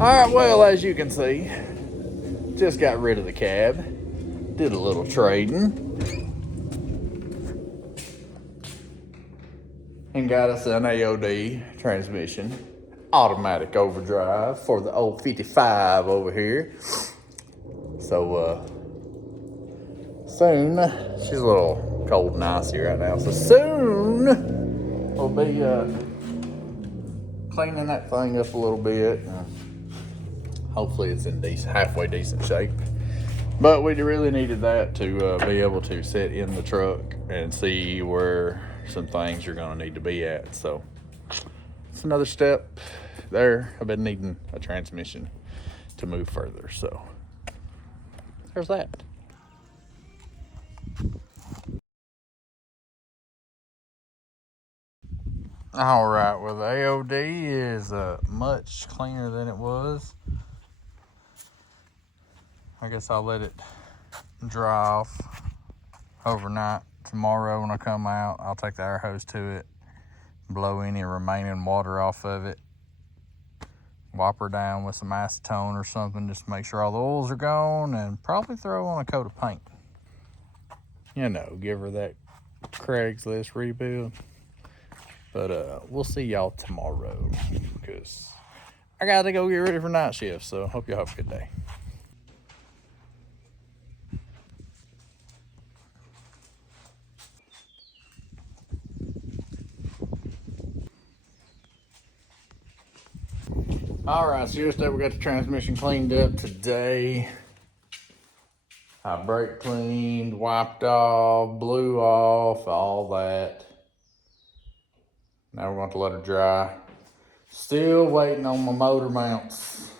Alright, well, as you can see, just got rid of the cab. Did a little trading. And got us an AOD transmission. Automatic overdrive for the old 55 over here. So, soon, she's a little cold and icy right now. So soon, we'll be cleaning that thing up a little bit. Hopefully it's in halfway decent shape. But we really needed that to be able to sit in the truck and see where some things you're gonna need to be at. So it's another step there. I've been needing a transmission to move further. So there's that. All right, well, the AOD is much cleaner than it was. I guess I'll let it dry off overnight. Tomorrow when I come out, I'll take the air hose to it, blow any remaining water off of it, wipe her down with some acetone or something just to make sure all the oils are gone, and probably throw on a coat of paint. You know, give her that Craigslist rebuild. But we'll see y'all tomorrow because I got to go get ready for night shift. So hope y'all have a good day. All right, so yesterday we got the transmission cleaned up today. I brake cleaned, wiped off, blew off, all that. Now we're going to let her dry. Still waiting on my motor mounts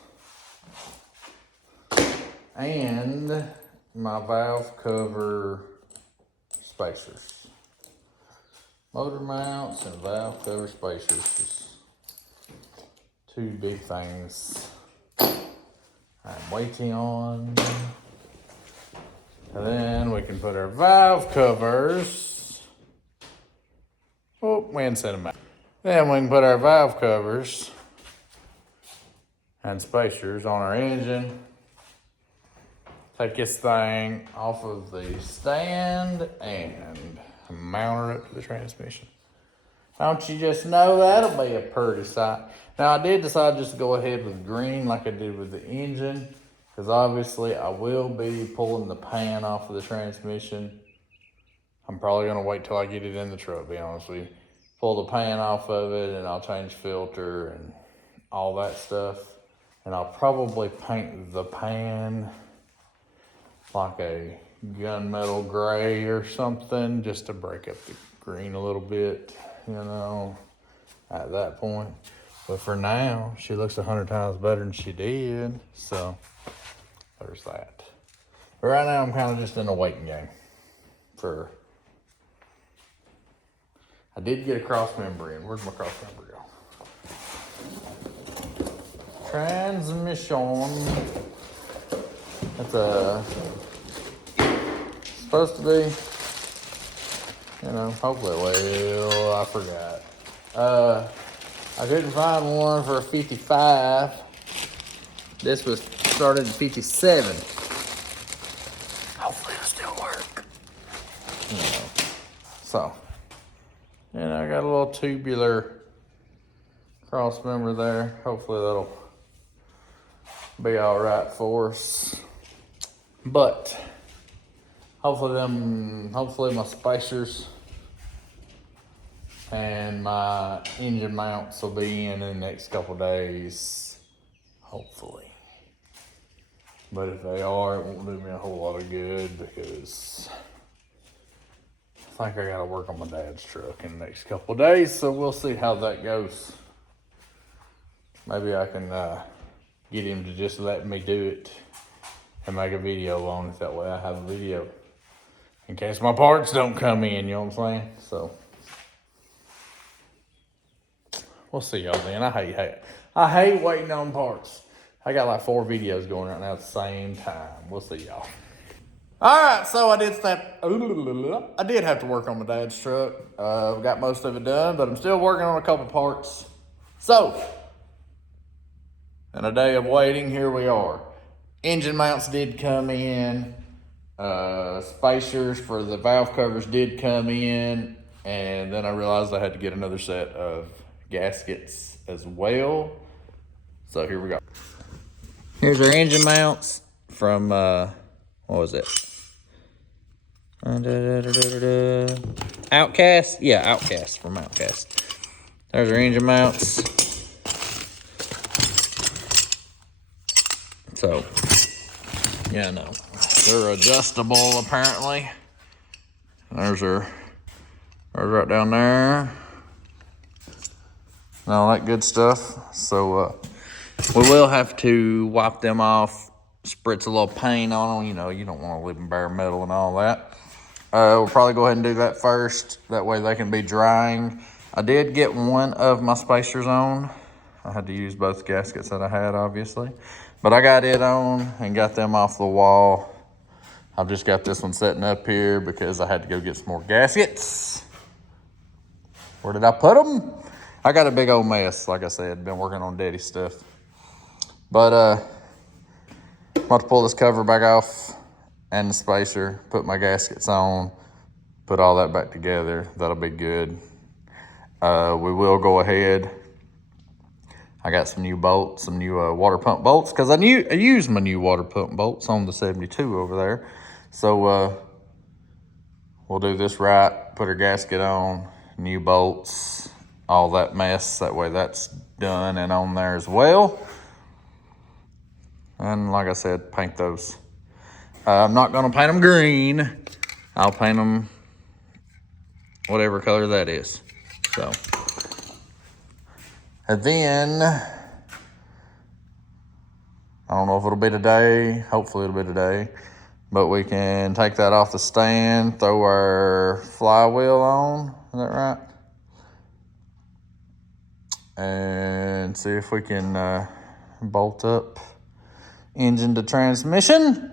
and my valve cover spacers. Motor mounts and valve cover spacers. Just two big things I'm waiting on. And then we can put our valve covers. Oh, we hadn't set them out. Then we can put our valve covers and spacers on our engine. Take this thing off of the stand and mount it up to the transmission. Don't you just know that'll be a pretty sight. Now I did decide just to go ahead with green like I did with the engine, because obviously I will be pulling the pan off of the transmission. I'm probably gonna wait till I get it in the truck, to be honest with you. Pull the pan off of it and I'll change filter and all that stuff. And I'll probably paint the pan like a gunmetal gray or something just to break up the green a little bit, you know, at that point. But for now, she looks 100 times better than she did, so there's that. But right now, I'm kind of just in a waiting game for... I did get a cross member in. Where'd my cross member go? Transmission. That's supposed to be, you know, hopefully, well, I forgot. I couldn't find one for a 55. This was started in 57. Hopefully it'll still work. You know, so, and I got a little tubular cross member there. Hopefully that'll be all right for us. But hopefully my spacers and my engine mounts will be in the next couple days, hopefully. But if they are, it won't do me a whole lot of good because I think I gotta work on my dad's truck in the next couple of days, so we'll see how that goes. Maybe I can get him to just let me do it and make a video on it. That way I have a video in case my parts don't come in, you know what I'm saying? So we'll see y'all then. I hate waiting on parts. I got like 4 videos going right now at the same time. We'll see y'all. All right, so I did have to work on my dad's truck. Got most of it done, but I'm still working on a couple parts. So And a day of waiting, here we are. Engine mounts did come in. Spacers for the valve covers did come in. And then I realized I had to get another set of gaskets as well. So here we go. Here's our engine mounts from, what was it? Outcast? Yeah, Outcast, from Outcast. There's our engine mounts. So, yeah, no. They're adjustable, apparently. There's right down there. And all that good stuff. So, we will have to wipe them off, spritz a little paint on them. You know, you don't want to live in bare metal and all that. We'll probably go ahead and do that first. That way they can be drying. I did get one of my spacers on. I had to use both gaskets that I had, obviously. But I got it on and got them off the wall. I've just got this one setting up here because I had to go get some more gaskets. Where did I put them? I got a big old mess, like I said. Been working on daddy stuff. But I'm about to pull this cover back off and the spacer, put my gaskets on, put all that back together. That'll be good. We will go ahead. I got some new bolts, some new water pump bolts, because I used my new water pump bolts on the 72 over there. So we'll do this right, put our gasket on, new bolts, all that mess. That way that's done and on there as well. And like I said, paint those. I'm not gonna paint them green. I'll paint them whatever color that is. So, and then, I don't know if it'll be today. Hopefully it'll be today. But we can take that off the stand, throw our flywheel on. Is that right? And see if we can bolt up engine to transmission.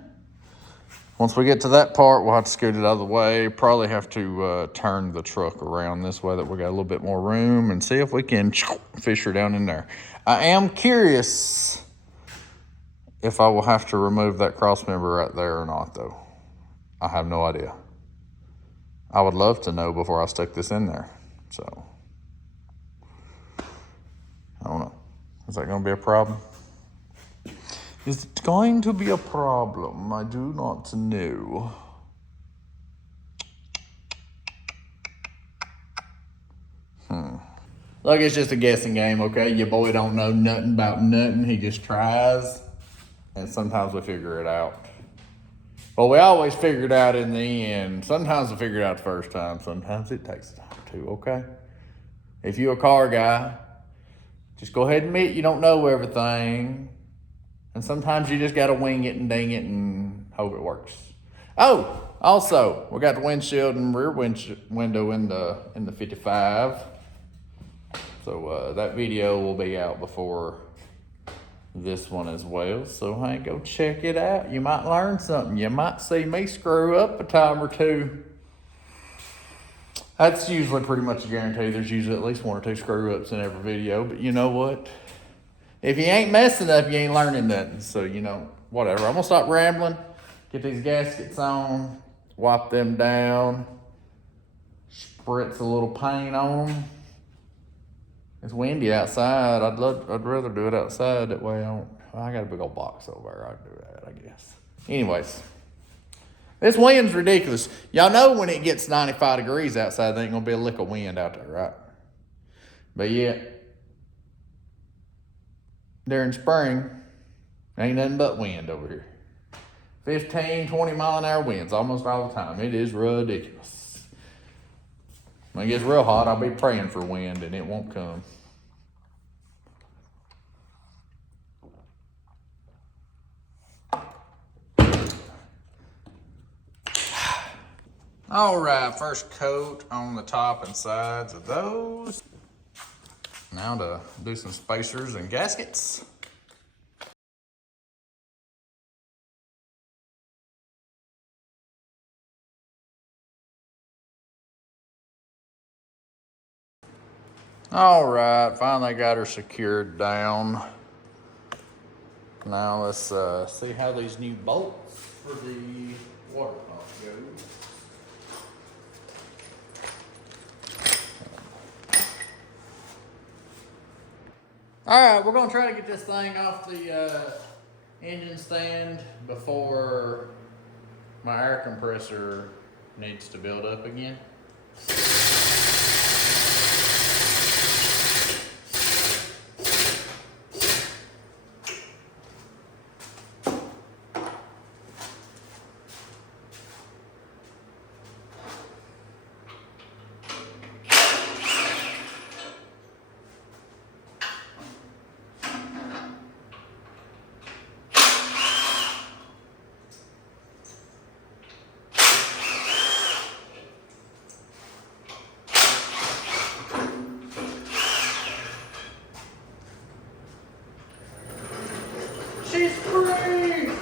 Once we get to that part, we'll have to scoot it out of the way. Probably have to turn the truck around this way that we got a little bit more room and see if we can fish her down in there. I am curious if I will have to remove that cross member right there or not, though. I have no idea. I would love to know before I stick this in there. So, I don't know. Is that going to be a problem? Is it going to be a problem? I do not know. Look, it's just a guessing game, okay? Your boy don't know nothing about nothing. He just tries. And sometimes we figure it out. Well, we always figure it out in the end. Sometimes we figure it out the first time. Sometimes it takes time too, okay? If you're a car guy, just go ahead and admit you don't know everything. And sometimes you just got to wing it and ding it and hope it works. Oh, also, we got the windshield and rear window in the 55. So that video will be out before this one as well. So hey, go check it out. You might learn something. You might see me screw up a time or two. That's usually pretty much a guarantee. There's usually at least one or two screw ups in every video. But you know what? If you ain't messing up, you ain't learning nothing. So, you know, whatever. I'm going to stop rambling. Get these gaskets on. Wipe them down. Spritz a little paint on them. It's windy outside. I'd rather do it outside. That way I got a big old box over there. I'd do that, I guess. Anyways. This wind's ridiculous. Y'all know when it gets 95 degrees outside, there ain't going to be a lick of wind out there, right? But yeah. During spring, ain't nothing but wind over here. 15, 20 mile an hour winds almost all the time. It is ridiculous. When it gets real hot, I'll be praying for wind and it won't come. All right, first coat on the top and sides of those. Now to do some spacers and gaskets. All right, finally got her secured down. Now let's see how these new bolts for the water pump go. All right, we're gonna try to get this thing off the engine stand before my air compressor needs to build up again. She's free! Now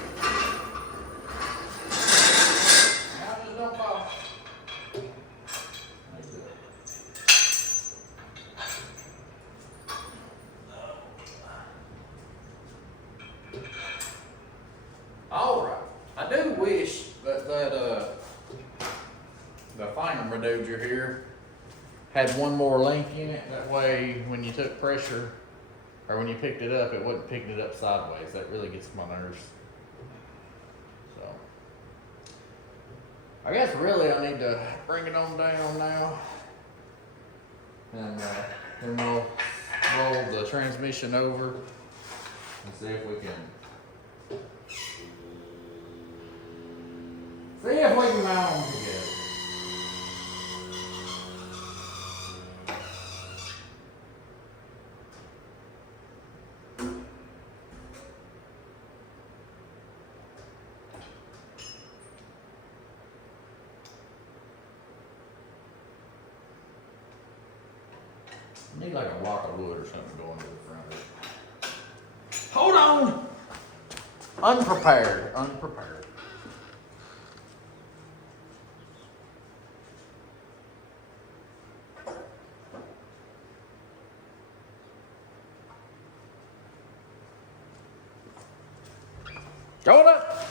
just don't fall. All right. I do wish that the final reducer here had one more link in it. That way, when you took pressure, or when you picked it up, it wasn't picking it up sideways. That really gets my nerves. So, I guess really I need to bring it on down now. And then we'll roll the transmission over and see if we can mount them together. I need like a block of wood or something going to the front of it. Hold on! Unprepared. Going up!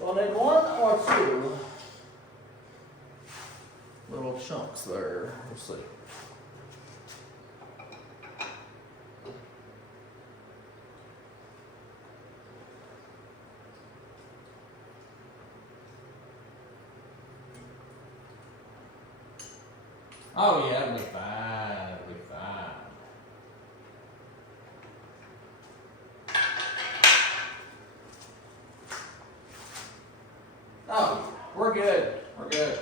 Well, then one or two little chunks there. We'll see. Oh yeah, it'll be fine. It'll be fine. Oh, we're good. We're good.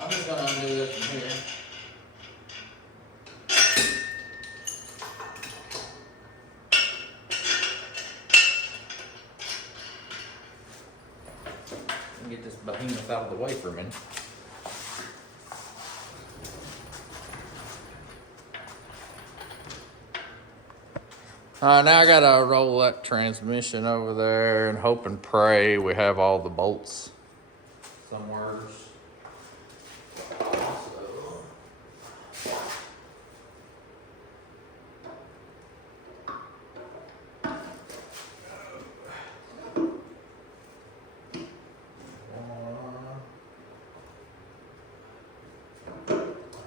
I'm just gonna undo this from here. Get this behemoth out of the way for a minute. Alright, now I gotta roll that transmission over there and hope and pray we have all the bolts somewhere.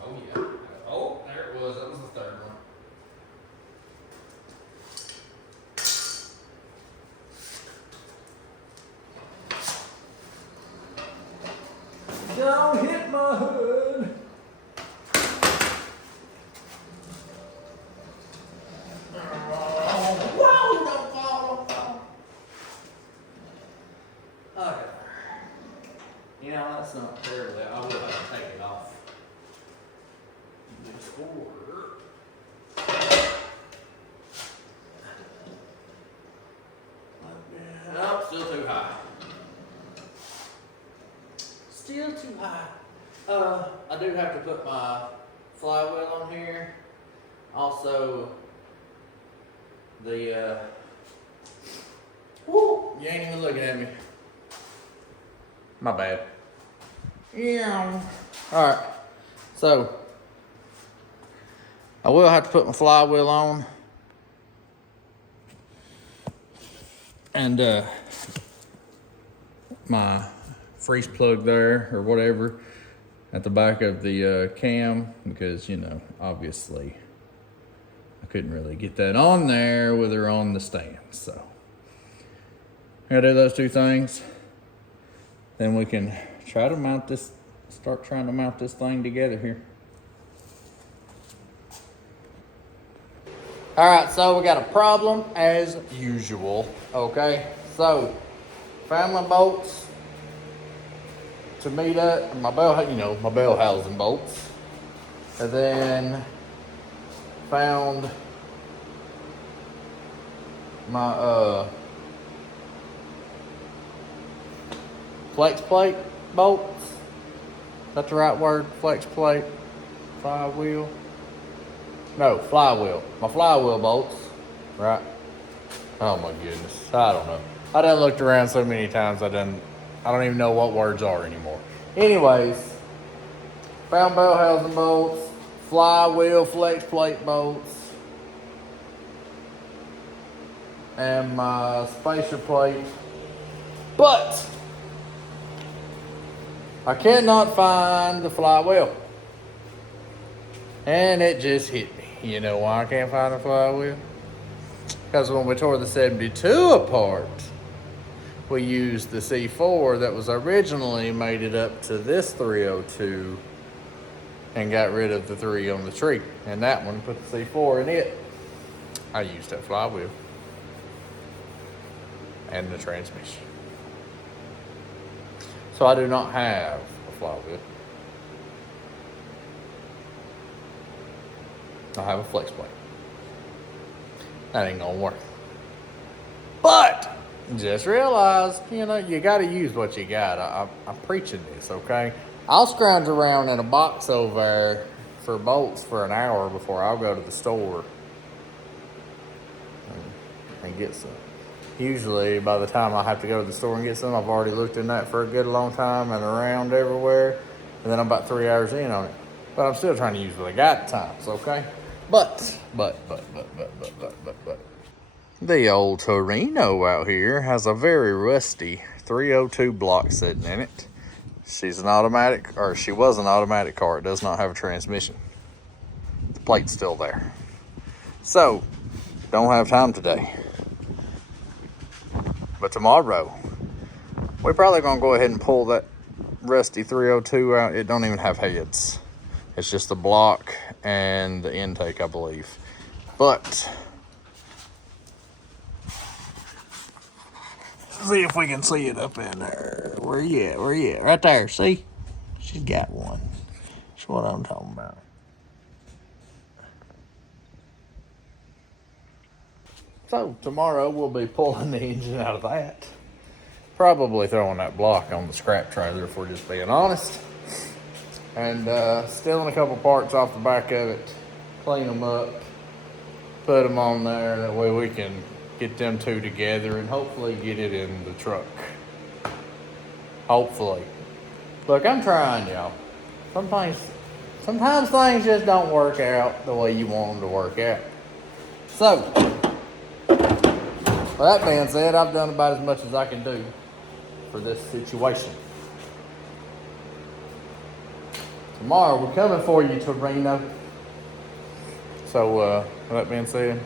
Oh yeah. Oh, there it was. That was the third one. Don't hit my hood. Whoa, don't fall. Okay. You know, that's not terrible. I will have to take it off. This order. Nope, still too high. Still too high. I do have to put my flywheel on here. Also, the whoo, you ain't even looking at me. My bad. Yeah. All right. So, I will have to put my flywheel on. And my freeze plug there, or whatever, at the back of the cam, because, you know, obviously I couldn't really get that on there with her on the stand. So, I gotta do those two things. Then we can try to mount this, start trying to mount this thing together here. All right, so we got a problem as usual, okay? So, found my bolts to meet up, my bell, you know, my bell housing bolts. And then found my flex plate bolts. Is that the right word? Flex plate, flywheel. No, flywheel. My flywheel bolts, right? Oh my goodness, I don't know. I done looked around so many times, I don't even know what words are anymore. Anyways, found bell housing bolts, flywheel, flex plate bolts, and my spacer plate. But I cannot find the flywheel. And it just hit me. You know why I can't find the flywheel? Because when we tore the 72 apart, we used the C4 that was originally mated up to this 302 and got rid of the 3 on the tree. And that one, put the C4 in it. I used that flywheel and the transmission. So I do not have a flywheel. I have a flex plate. That ain't gonna work. But just realize, you know, you gotta use what you got. I'm preaching this, okay? I'll scrounge around in a box over there for bolts for an hour before I'll go to the store and get some. Usually by the time I have to go to the store and get some, I've already looked in that for a good long time and around everywhere. And then I'm about 3 hours in on it. But I'm still trying to use what I got at times, okay? But. The old Torino out here has a very rusty 302 block sitting in it. She's an automatic, or she was an automatic car. It does not have a transmission. The plate's still there. So, don't have time today. But tomorrow, we're probably gonna go ahead and pull that rusty 302 out. It don't even have heads. It's just the block and the intake, I believe. But see if we can see it up in there. Where you at? Where you at? Right there. See? She's got one. That's what I'm talking about. So tomorrow we'll be pulling the engine out of that. Probably throwing that block on the scrap trailer if we're just being honest. And stealing a couple parts off the back of it, clean them up, put them on there. That way we can get them two together and hopefully get it in the truck. Hopefully. Look, I'm trying, y'all. Sometimes things just don't work out the way you want them to work out. So, with that being said, I've done about as much as I can do for this situation. Tomorrow, we're coming for you, Torino. So, with that being said,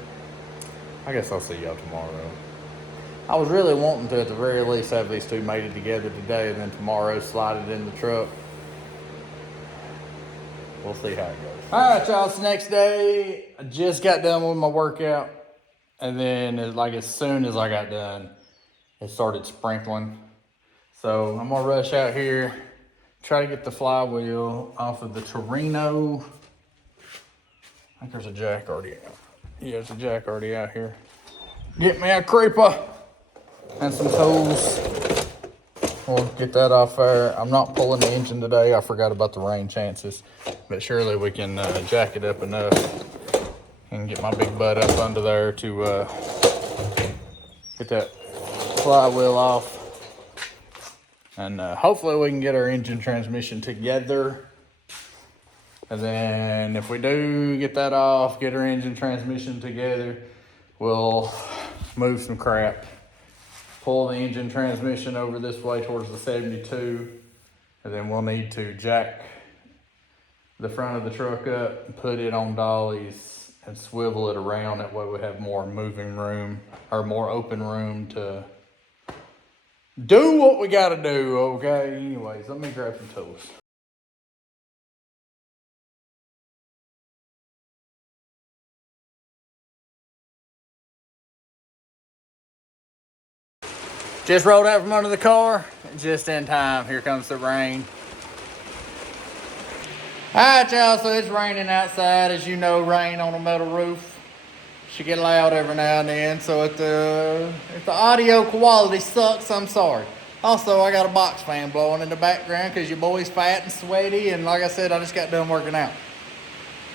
I guess I'll see y'all tomorrow. I was really wanting to, at the very least, have these two mated together today, and then tomorrow slide it in the truck. We'll see how it goes. All right, y'all, it's the next day. I just got done with my workout, and then, as soon as I got done, it started sprinkling. So, I'm gonna rush out here, try to get the flywheel off of the Torino. I think there's a jack already out. Yeah, there's a jack already out here. Get me a creeper and some tools. We'll get that off there. I'm not pulling the engine today. I forgot about the rain chances. But surely we can jack it up enough and get my big butt up under there to get that flywheel off. And hopefully we can get our engine transmission together And then if we do get that off, get our engine transmission together, we'll move some crap. Pull the engine transmission over this way towards the 72. And then we'll need to jack the front of the truck up and put it on dollies and swivel it around. That way we have more moving room or more open room to do what we gotta do, okay? Anyways, let me grab some tools. Just rolled out from under the car, just in time. Here comes the rain. All right, y'all, so it's raining outside. As you know, rain on a metal roof should get loud every now and then. So if the audio quality sucks, I'm sorry. Also, I got a box fan blowing in the background because your boy's fat and sweaty. And like I said, I just got done working out.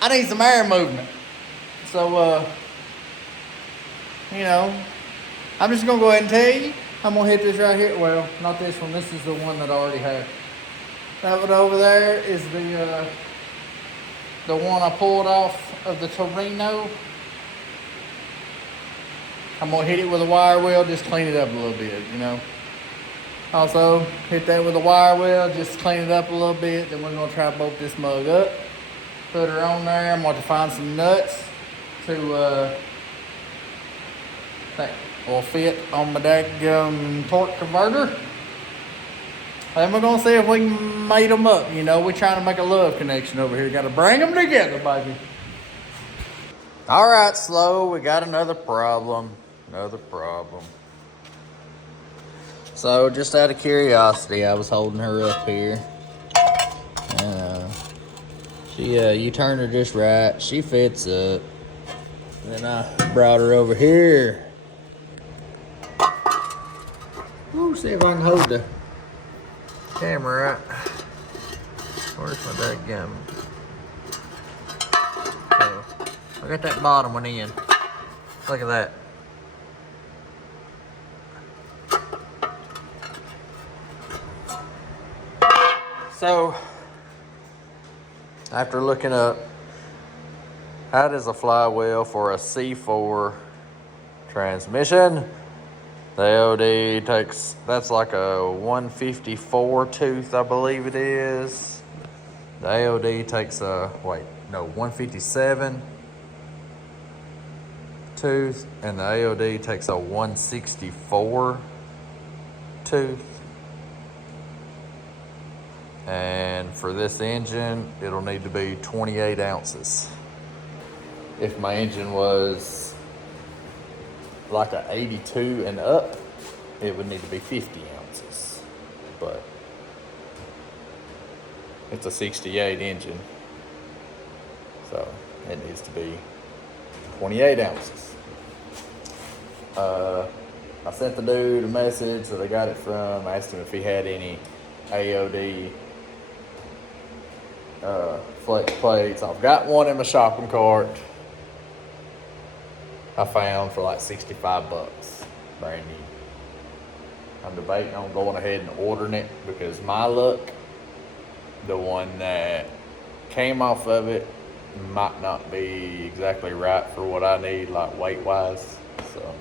I need some air movement. So, you know, I'm just going to go ahead and tell you. I'm going to hit this right here. Well, not this one. This is the one that I already have. That one over there is the one I pulled off of the Torino. I'm going to hit it with a wire wheel, just clean it up a little bit, you know. Also, hit that with a wire wheel, just clean it up a little bit. Then we're going to try to bolt this mug up. Put her on there. I'm going to find some nuts to that will fit on my daggum torque converter. And we're going to see if we can mate them up. You know, we're trying to make a love connection over here. Got to bring them together, baby. All right, Slow, we got another problem. So, just out of curiosity, I was holding her up here. You turn her just right. She fits up. Then I brought her over here. Ooh, see if I can hold the camera right. Where's my daggum? So, I got that bottom one in. Look at that. So, after looking up, how does a flywheel for a C4 transmission? The AOD takes, that's like a 154 tooth, I believe it is. The AOD takes a, 157 tooth, and the AOD takes a 164 tooth. And for this engine, it'll need to be 28 ounces. If my engine was like a 82 and up, it would need to be 50 ounces. But it's a 68 engine, so it needs to be 28 ounces. I sent the dude a message that I got it from. I asked him if he had any AOD flex plates. I've got one in my shopping cart. I found for like 65 bucks, brand new. I'm debating on going ahead and ordering it because my luck, the one that came off of it might not be exactly right for what I need, like weight-wise. So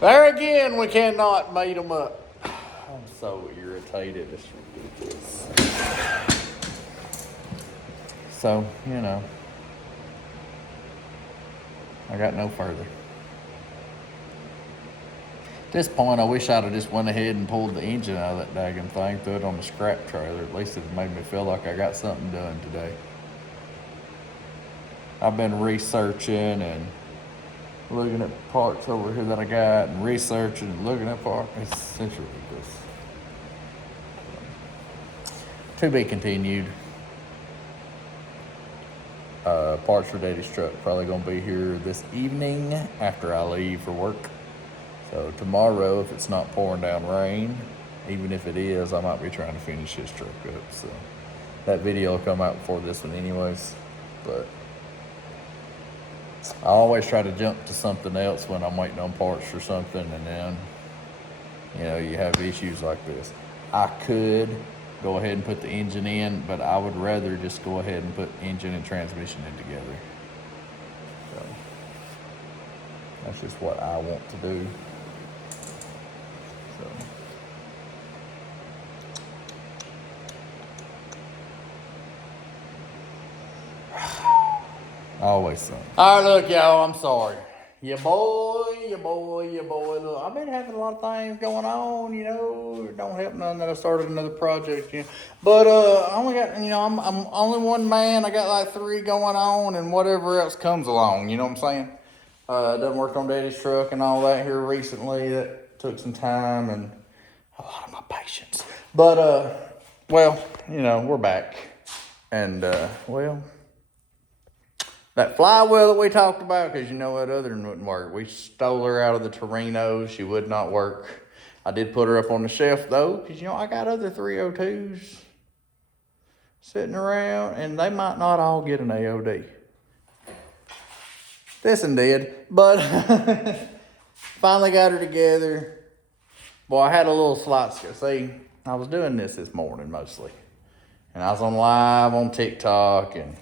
there again, we cannot mate them up. I'm so irritated, it's ridiculous. So, you know, I got no further. At this point, I wish I'd have just went ahead and pulled the engine out of that daggum thing, threw it on the scrap trailer. At least it made me feel like I got something done today. I've been researching and looking at parts over here that I got and researching and looking at parts. It's ridiculous. To be continued. Parts for Daddy's truck probably gonna be here this evening after I leave for work. So tomorrow, if it's not pouring down rain, even if it is, I might be trying to finish his truck up. So that video will come out before this one anyways. But I always try to jump to something else when I'm waiting on parts for something, and then, you know, you have issues like this. I could go ahead and put the engine in, but I would rather just go ahead and put engine and transmission in together. So that's just what I want to do. So. Always so. All right, look, y'all, I'm sorry. Your boy. Look, I've been having a lot of things going on, you know. It don't help none that I started another project, you know. But I only got, you know, I'm only one man. I got like 3 going on, and whatever else comes along. You know what I'm saying? Done worked on Daddy's truck and all that here recently. That took some time and a lot of my patience. But well, you know, we're back, and well. That flywheel that we talked about, because you know what other one wouldn't work. We stole her out of the Torino. She would not work. I did put her up on the shelf, though, because, you know, I got other 302s sitting around, and they might not all get an AOD. This one did, but finally got her together. Boy, I had a little slight scare. See, I was doing this morning mostly, and I was on live on TikTok, and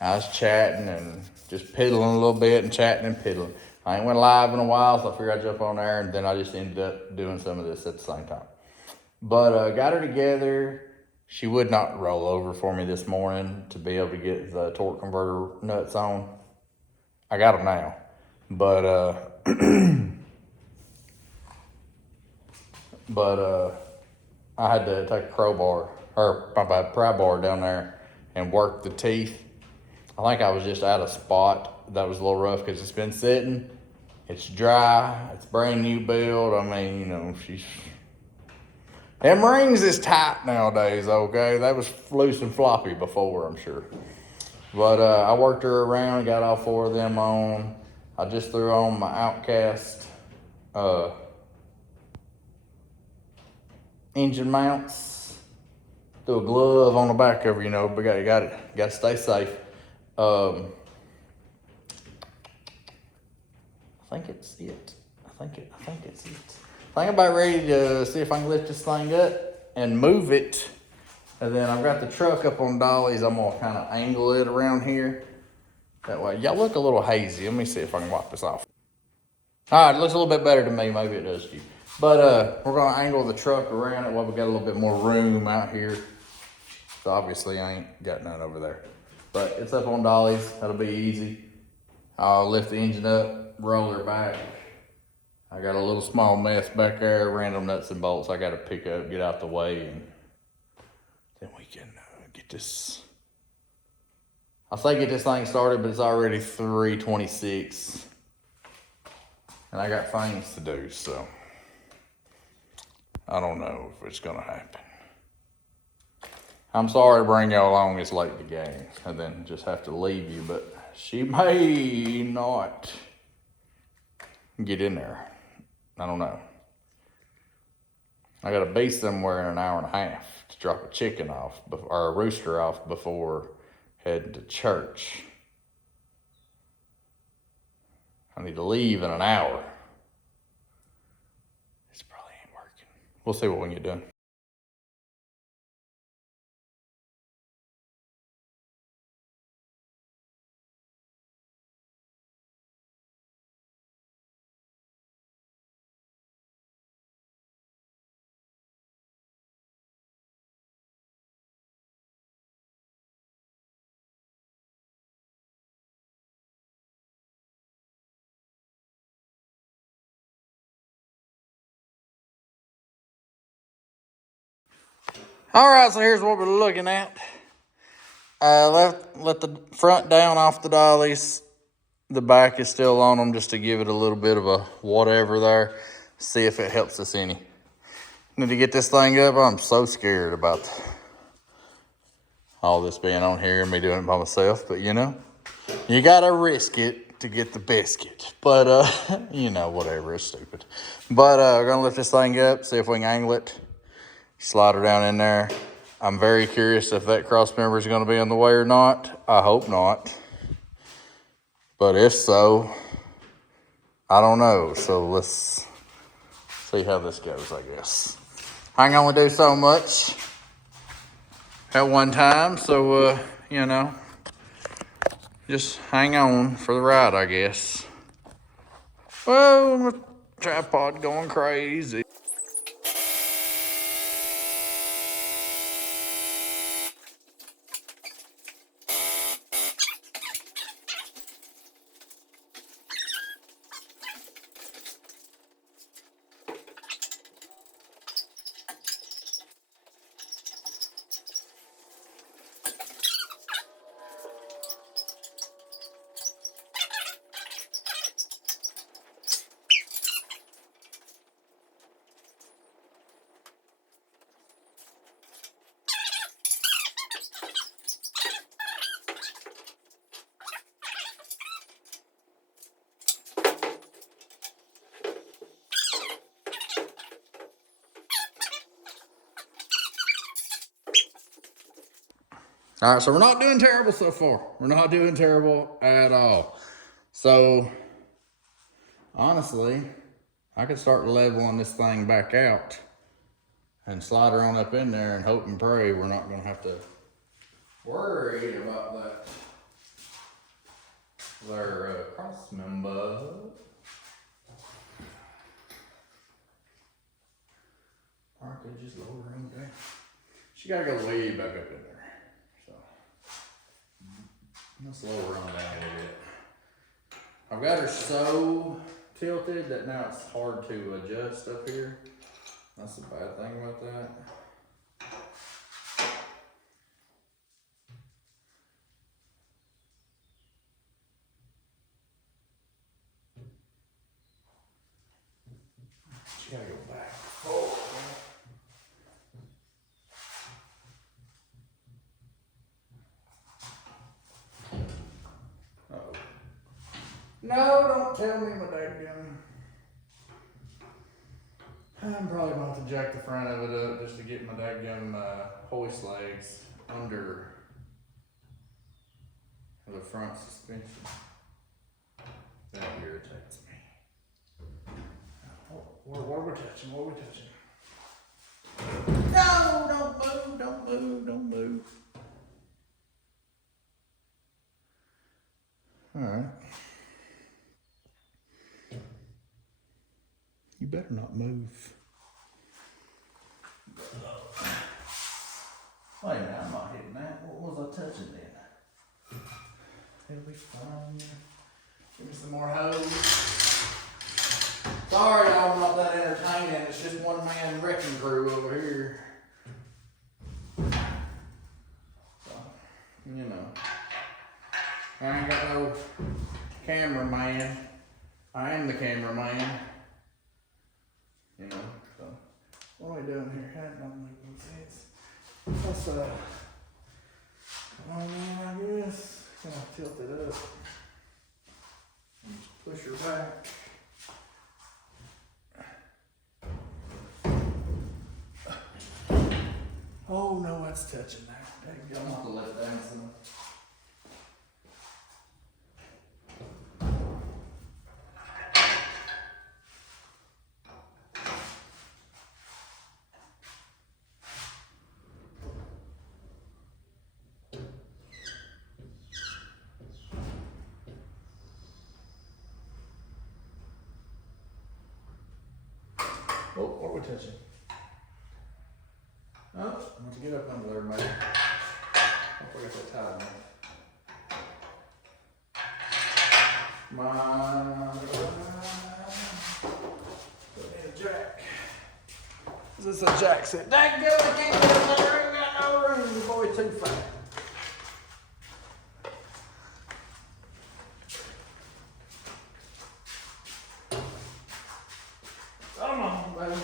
I was chatting and just piddling a little bit and chatting and piddling. I ain't went live in a while, so I figured I'd jump on there, and then I just ended up doing some of this at the same time. But got her together. She would not roll over for me this morning to be able to get the torque converter nuts on. I got them now. But I had to take a crowbar, or my pry bar down there and work the teeth. I think I was just at a spot that was a little rough because it's been sitting. It's dry. It's brand new build. I mean, you know, them rings is tight nowadays, okay? They was loose and floppy before, I'm sure. But I worked her around, got all 4 of them on. I just threw on my Outcast engine mounts. Threw a glove on the back cover, you know, but you got to stay safe. I think it's it. I think it's it. I think I'm about ready to see if I can lift this thing up and move it. And then I've got the truck up on dollies. I'm gonna kind of angle it around here. That way, y'all look a little hazy. Let me see if I can wipe this off. All right, it looks a little bit better to me. Maybe it does to you. But we're gonna angle the truck around it while we got a little bit more room out here. So obviously I ain't got none over there. But it's up on dollies. That'll be easy. I'll lift the engine up, roll her back. I got a little small mess back there, random nuts and bolts I got to pick up, get out the way, and then we can get this. I say get this thing started, but it's already 3:26, and I got things to do, so I don't know if it's gonna happen. I'm sorry to bring y'all along this late in the game and then just have to leave you, but she may not get in there. I don't know. I gotta be somewhere in an hour and a half to drop a chicken off, or a rooster off before heading to church. I need to leave in an hour. This probably ain't working. We'll see what we can get done. All right, so here's what we're looking at. Let the front down off the dollies. The back is still on them just to give it a little bit of a whatever there. See if it helps us any. Need to get this thing up. I'm so scared about all this being on here and me doing it by myself. But, you know, you got to risk it to get the biscuit. But, you know, whatever. It's stupid. But we're going to lift this thing up, see if we can angle it. Slide her down in there. I'm very curious if that cross member is going to be in the way or not. I hope not. But if so, I don't know. So let's see how this goes, I guess. I can only do so much at one time, so, you know, just hang on for the ride, I guess. Whoa, my tripod going crazy. All right, so we're not doing terrible so far. We're not doing terrible at all. So, honestly, I could start leveling this thing back out and slide her on up in there and hope and pray we're not going to have to worry about that. Their cross member. Or I could just lower her on there. She got to go way back up in there. Let's lower her on down a little bit. I've got her so tilted that now it's hard to adjust up here. That's the bad thing about that. She gotta go back. Oh. Uh-oh. No, don't tell me my dadgum. I'm probably going to have to jack the front of it up just to get my dadgum hoist legs under the front suspension. That irritates me. What are we touching? What are we touching? No, don't move, don't move, don't move. All right. You better not move. Wait a minute, I'm not hitting that. What was I touching then? It'll be fine. Give me some more hose. Sorry, y'all, I'm not that entertaining. It's just one man wrecking crew over here. So, you know. I ain't got no cameraman. I am the cameraman. You know, so what are we doing here? That don't make no sense. Let's come on in, I guess. Kind of tilt it up. And just push her back. Oh no, that's touching now. There you go. I'm gonna have to let down some. Oh, what are we touching? Oh, I want to get up under there, mate. I forgot that towel, man. Come on. Put in a jack. Is this a jack set? That good, I can't get in there. I ain't got no room. The boy too fat. Come on, baby.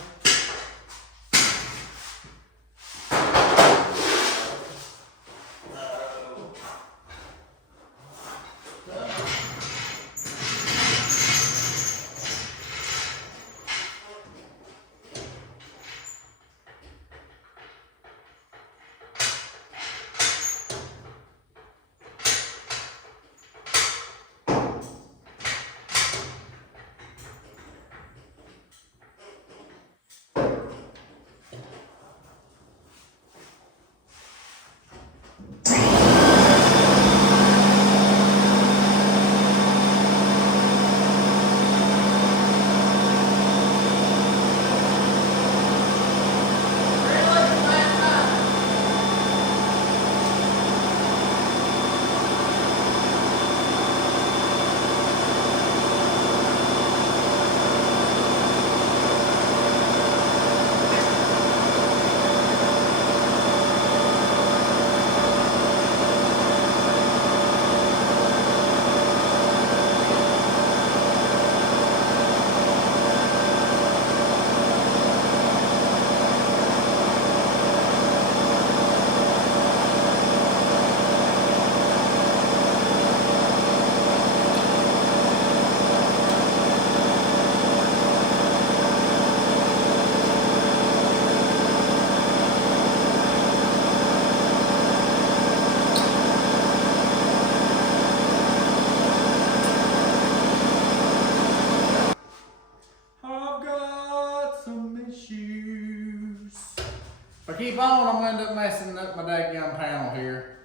keep on, I'm gonna end up messing up my daggum panel here.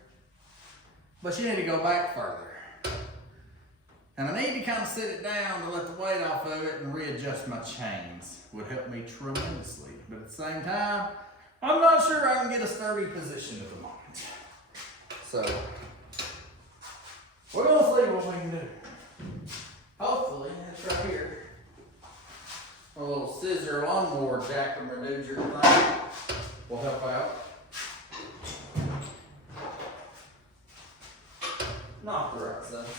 But you need to go back further. And I need to kind of sit it down to let the weight off of it and readjust my chains. Would help me tremendously. But at the same time, I'm not sure I can get a sturdy position at the moment. So, we're gonna see what we can do. Hopefully, that's right here. A little scissor lawnmower jack and reducer thing will help out. Not the right size.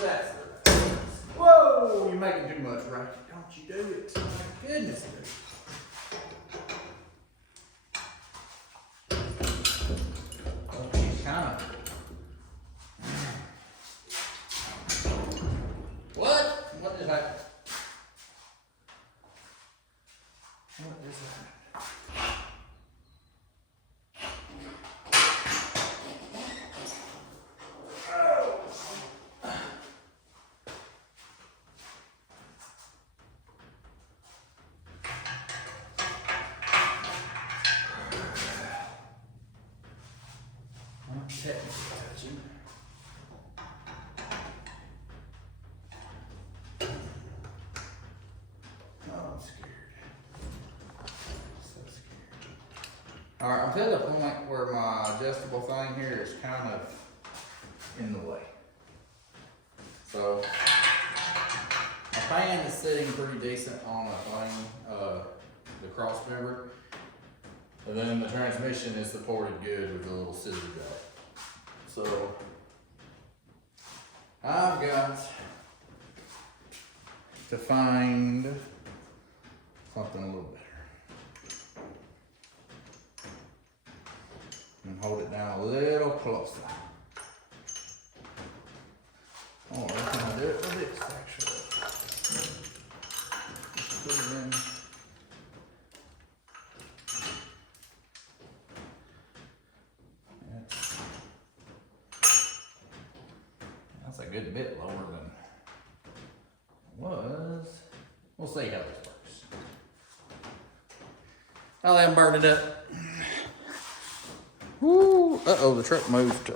That's the right size. Whoa, you're making too much racket. Don't you do it. My goodness, dude. Kind of. What? What is that? What is that? Oh. Not technically touching. Oh, I'm scared. So scared. Alright, I'm to the point where my adjustable thing here is kind of in the way. So, my fan is sitting pretty decent on the thing, the cross member. And then the transmission is supported good with a little scissor jack. So, I've got to find something a little better. And hold it down a little closer. Oh, I can do it with this actually. Just put it in. That's a good bit lower than it was. We'll see how this works. I'll let him burn it up. Woo! Uh-oh, the truck moved.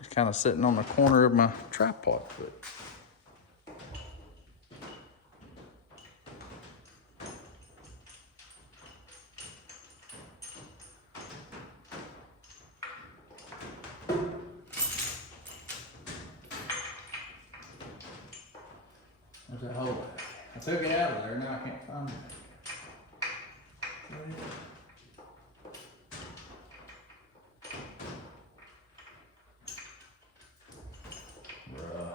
It's kind of sitting on the corner of my tripod foot. There's that hole. I took it out of there, now I can't find it. Bruh.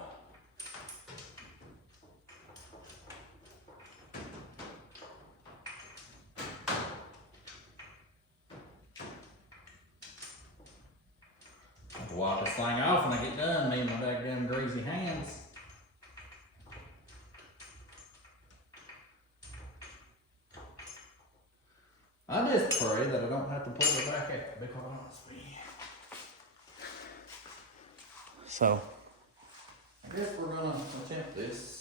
I have to wipe this thing off when I get done, me and my daggum greasy hands. I just pray that I don't have to pull it back out, to be quite honest with you. So, I guess we're gonna attempt this.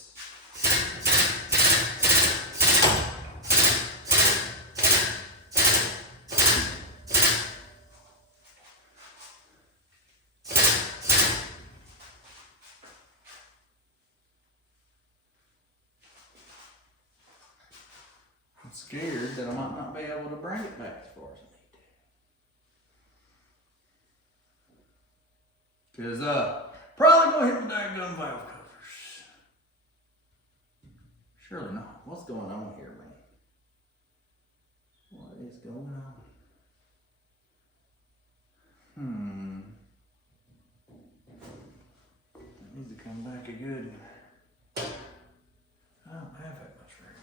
I'm scared that I might not be able to bring it back as far as I need to. Cause probably gonna hit the daggum valve covers. Surely not. What's going on here, man? What is going on? It needs to come back a good. I don't have that much room.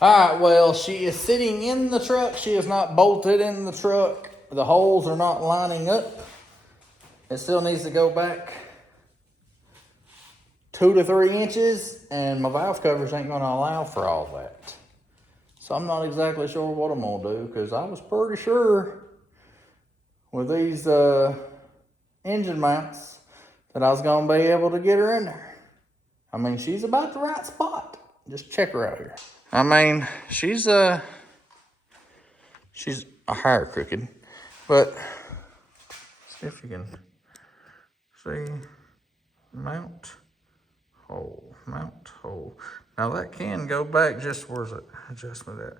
Alright, well, she is sitting in the truck. She is not bolted in the truck. The holes are not lining up. It still needs to go back 2 to 3 inches, and my valve covers ain't gonna allow for all that. So I'm not exactly sure what I'm gonna do, because I was pretty sure with these engine mounts that I was gonna be able to get her in there. I mean, she's about the right spot. Just check her out here. I mean, she's a hair crooked, but see if you can see mount hole. Now that can go back just, where's it adjustment at?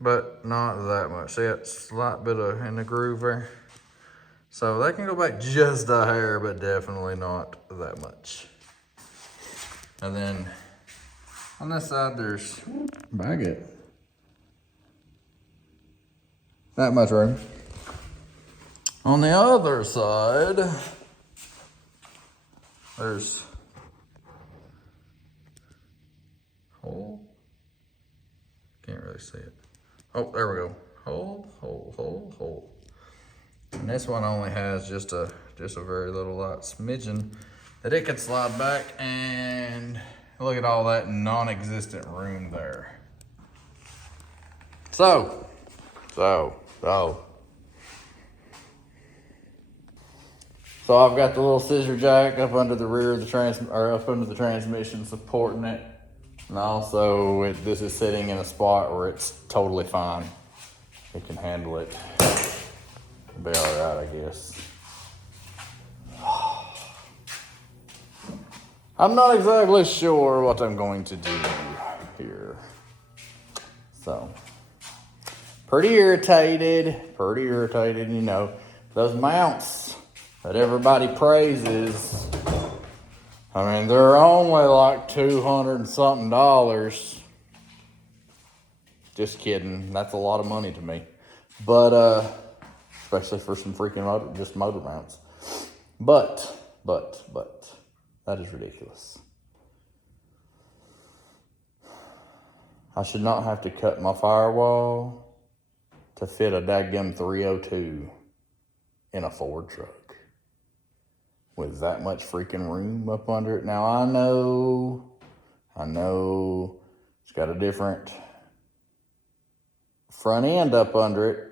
But not that much. See that slight bit of in the groove there? So that can go back just a hair, but definitely not that much. And then on this side, there's bag it. That much room. On the other side, there's hole. Can't really see it. Oh, there we go. Hole. And this one only has just a very little light smidgen that it can slide back, and look at all that non-existent room there. So I've got the little scissor jack up under the rear of the up under the transmission, supporting it, and also this is sitting in a spot where it's totally fine. It can handle it. It'll be all right, I guess. I'm not exactly sure what I'm going to do here. So, pretty irritated, you know. Those mounts that everybody praises, I mean, they're only like $200 and something. Just kidding, that's a lot of money to me. But, especially for some freaking motor mounts. But, that is ridiculous. I should not have to cut my firewall to fit a daggum 302 in a Ford truck with that much freaking room up under it. Now I know it's got a different front end up under it,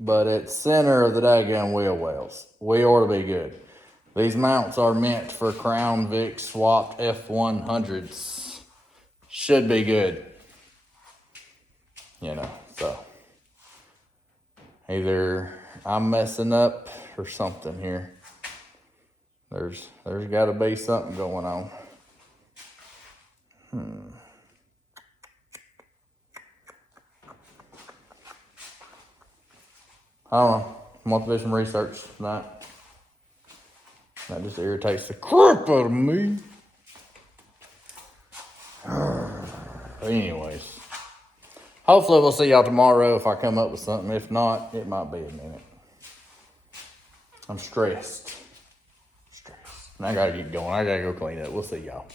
but it's center of the daggum wheel wells. We ought to be good. These mounts are meant for Crown Vic swapped F100s. Should be good. You know, so either I'm messing up or something here. There's got to be something going on. I don't know. I'm going to do some research tonight. That just irritates the crap out of me. Anyways. Hopefully we'll see y'all tomorrow if I come up with something. If not, it might be a minute. I'm stressed. And I gotta get going. I gotta go clean up. We'll see y'all.